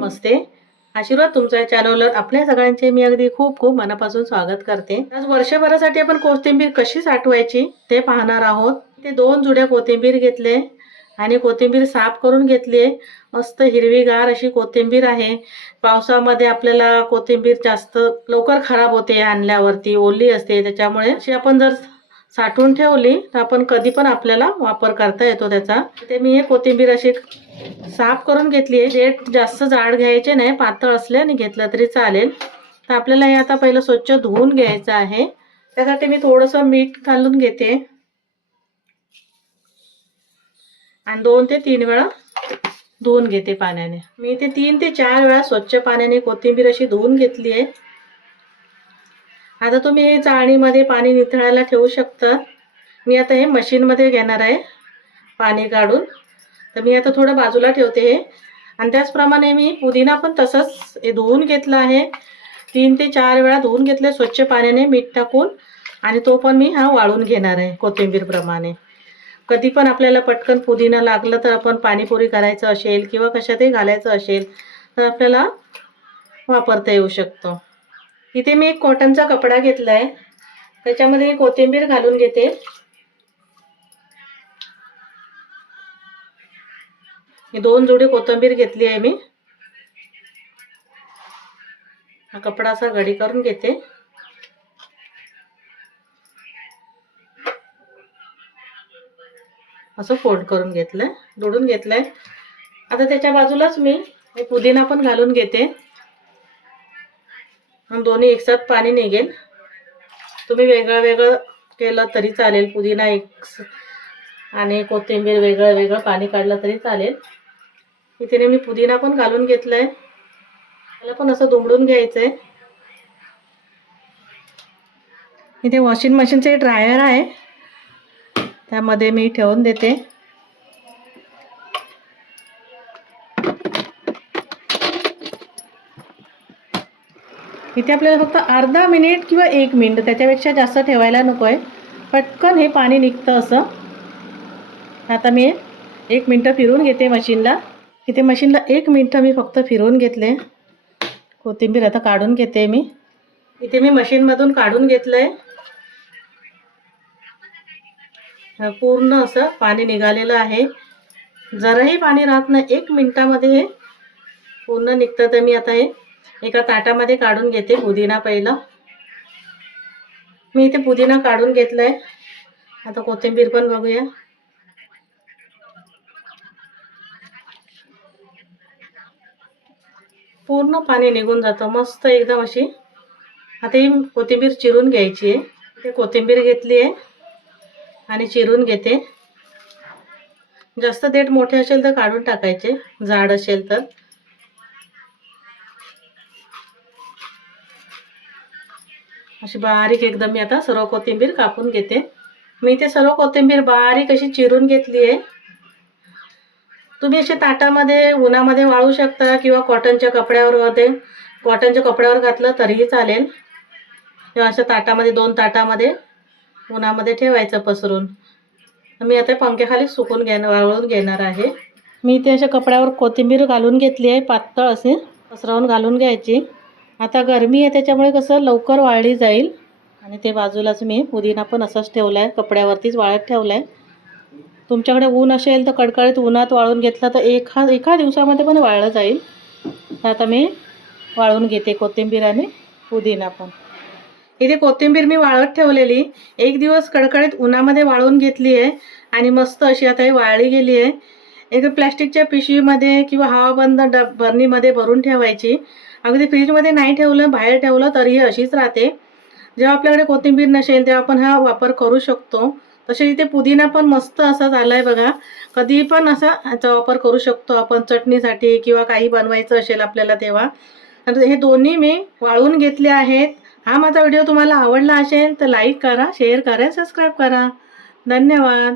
नमस्ते. आशीर्वाद तुमच्या चॅनलवर आपल्या सगळ्यांचे मी अगदी खूप खूप मनापासून स्वागत करते. आज वर्षभरासाठी आपण कोथिंबीर कशी साठवायची ते पाहणार आहोत. ते दोन जुड्या कोथिंबीर घेतले आणि कोथिंबीर साफ करून घेतली मस्त हिरवीगार अशी कोथिंबीर आहे. पावसामध्ये आपल्याला कोथिंबीर जास्त लवकर खराब होते आणल्यावरती ओली असते. त्याच्यामुळे अशी आपण जर साठवून ठेवली तर आपण कधी पण आपल्याला वापर करता येतो त्याचा. ते मी हे कोथिंबीर अशी साफ करून घेतली आहे. डेट जास्त जाड घ्यायचे नाही पातळ असल्याने घेतलं तरी चालेल. तर आपल्याला हे आता पहिलं स्वच्छ धुवून घ्यायचं आहे. त्यासाठी मी थोडंसं मीठ घालून घेते. आणि दोन ते तीन वेळा धुवून घेते पाण्याने. मी ते तीन ते चार वेळा स्वच्छ पाण्याने कोथिंबीर अशी धुवून घेतली आहे. आता तुम्ही हे चाळणीमध्ये पाणी निथळायला ठेवू शकता. मी आता हे मशीनमध्ये घेणार आहे पाणी काढून. तर मी आता थोडं बाजूला ठेवते हे. आणि त्याचप्रमाणे मी पुदिना पण तसंच हे धुवून घेतला आहे. तीन ते चार वेळा धुवून घेतलं स्वच्छ पाण्याने मीठ टाकून. आणि तो पण मी हा वाळून घेणार आहे कोथिंबीरप्रमाणे. कधी पण आपल्याला पटकन पुदिना लागलं तर आपण पाणीपुरी करायचं असेल किंवा कशातही घालायचं असेल तर आपल्याला वापरता येऊ शकतो. इथे मी एक कॉटनचा कपडा घेतला आहे त्याच्यामध्ये कोथिंबीर घालून घेते. दोन जोडी कोथिंबीर घेतली आहे मी. हा कपडा असा घडी करून घेते. असं फोल्ड करून घेतलंय जोडून घेतलंय. आता त्याच्या बाजूलाच मी पुदिना पण घालून घेते. आणि दोन्ही एकसाथ पाणी निघेल. तुम्ही वेगळं वेगळं केलं तरी चालेल. पुदिना एक आणि कोथिंबीर वेगळं वेगळं पाणी काढलं तरी चालेल. इथे मी पुदिना पण घालून घेतलाय. त्याला पण असं दुमडून घ्यायचंय. इथे वॉशिंग मशीनचे ड्रायर आहे. त्यामध्ये मी ठेवून देते. इथे आपल्याला फक्त अर्धा मिनिट किंवा एक मिनिट त्याच्यापेक्षा जास्त ठेवायला नको आहे पटकन हे पाणी निघतं असं. आता मी एक मिनटं फिरून घेते मशीनला. इथे मशीनला एक मिनटं मी फक्त फिरवून घेतले. कोथिंबीर आता काढून घेते मी. इथे मी मशीनमधून काढून घेतलं आहे पूर्ण असं पाणी निघालेलं आहे. जराही पाणी राहत नाही. एक मिनटामध्ये हे पूर्ण निघतं. तर मी आता हे एका ताटामध्ये काढून घेते पुदिना पहिला. मी इथे पुदिना काढून घेतलाय. आता कोथिंबीर पण बघूया. पूर्ण पाणी निघून जातं मस्त एकदम अशी. आता ही कोथिंबीर चिरून घ्यायची आहे. ते कोथिंबीर घेतली आहे आणि चिरून घेते. जास्त देठ मोठे असेल तर काढून टाकायचे जाड असेल तर. अशी बारीक एकदम मी आता सर्व कोथिंबीर कापून घेते. मी ते सर्व कोथिंबीर बारीक अशी चिरून घेतली आहे. तुम्ही असे ताटामध्ये उन्हामध्ये वाळू शकता किंवा कॉटनच्या कपड्यावर ते कॉटनच्या कपड्यावर घातलं तरीही चालेल. किंवा अशा ताटामध्ये दोन ताटामध्ये उन्हामध्ये ठेवायचं पसरून. मी आता पंख्याखाली सुकून घेणार वाळून घेणार आहे. मी ते अशा कपड्यावर कोथिंबीर घालून घेतली आहे पातळ असे पसरवून घालून घ्यायची. आता गरमी आहे त्याच्यामुळे कसं लवकर वाळली जाईल. आणि ते बाजूलाच मी पुदिना पण असंच ठेवला आहे कपड्यावरतीच वाळत ठेवला आहे तुमच्याकडे ऊन असेल तर कडकडीत उन्हात वाळून घेतला तर एका एका दिवसामध्ये पण वाळलं जाईल. तर आता मी वाळून घेते कोथिंबीर आणि पुदिना पण. इथे कोथिंबीर मी वाळत ठेवलेली. एक दिवस कडकडीत उन्हामध्ये वाळून घेतली आहे आणि मस्त अशी आता ही वाळली गेली आहे. एक प्लॅस्टिकच्या पिशवीमध्ये किंवा हवाबंद डब बरणीमध्ये भरून ठेवायची. अगदी फ्रीजमध्ये नाही ठेवलं बाहेर ठेवलं तरीही अशीच राहते. जेव्हा आपल्याकडे कोथिंबीर नसेल तेव्हा आपण हा वापर करू शकतो. तसे इथे पुदिना पण मस्त असा झाला आहे बघा. कधी पण असा ह्याचा वापर करू शकतो आपण चटणीसाठी किंवा काही बनवायचं असेल आपल्याला तेव्हा. तर हे दोन्ही मी वाळून घेतले आहेत. हा माझा व्हिडिओ तुम्हाला आवडला असेल तर लाईक करा शेअर करा सबस्क्राईब करा. धन्यवाद.